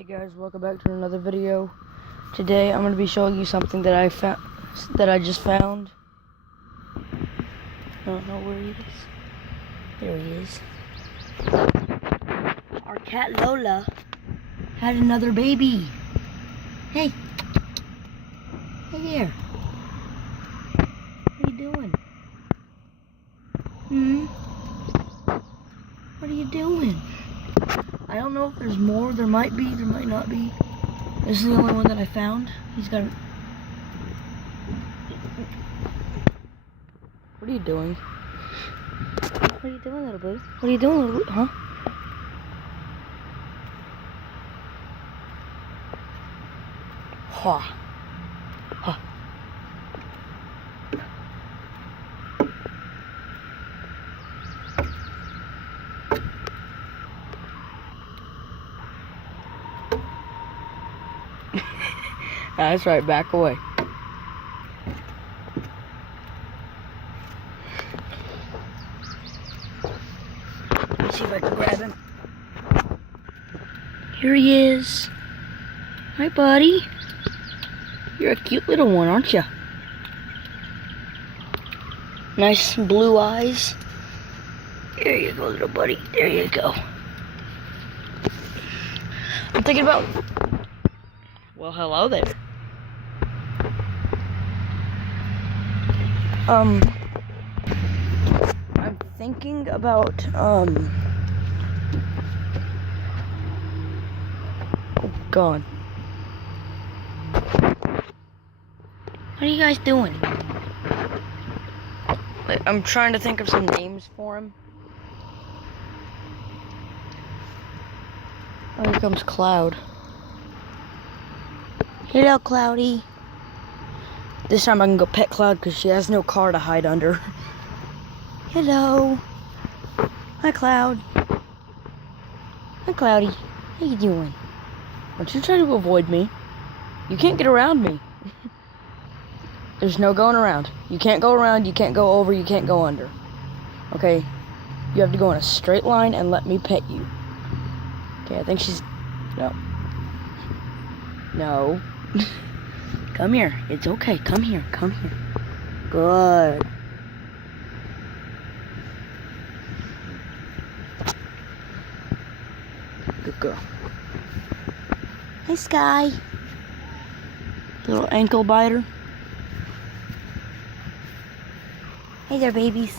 Hey guys, welcome back to another video. Today I'm going to be showing you something that I just found. I don't know where he is. There he is. Our cat Lola had another baby. Hey. Hey there. What are you doing? What are you doing? I don't know if there's more. There might be, there might not be. This is the only one that I found. He's got... What are you doing? What are you doing, little boo? What are you doing, little boo? Huh? Ha. Ha. That's right, back away. Let's see if I can grab him. Here he is. Hi, buddy. You're a cute little one, aren't you? Nice blue eyes. There you go, little buddy. There you go. I'm thinking about... Well, hello there. I'm thinking about, oh God. What are you guys doing? I'm trying to think of some names for him. Oh, here comes Cloud. Hello, Cloudy. This time I can go pet Cloud because she has no car to hide under. Hello. Hi, Cloud. Hi, Cloudy. How you doing? Don't you try to avoid me. You can't get around me. There's no going around. You can't go around, you can't go over, you can't go under. Okay? You have to go in a straight line and let me pet you. Okay, I think she's... No. No. Come here. It's okay. Come here. Come here. Good. Good girl. Hey, Sky. Little ankle biter. Hey there, babies.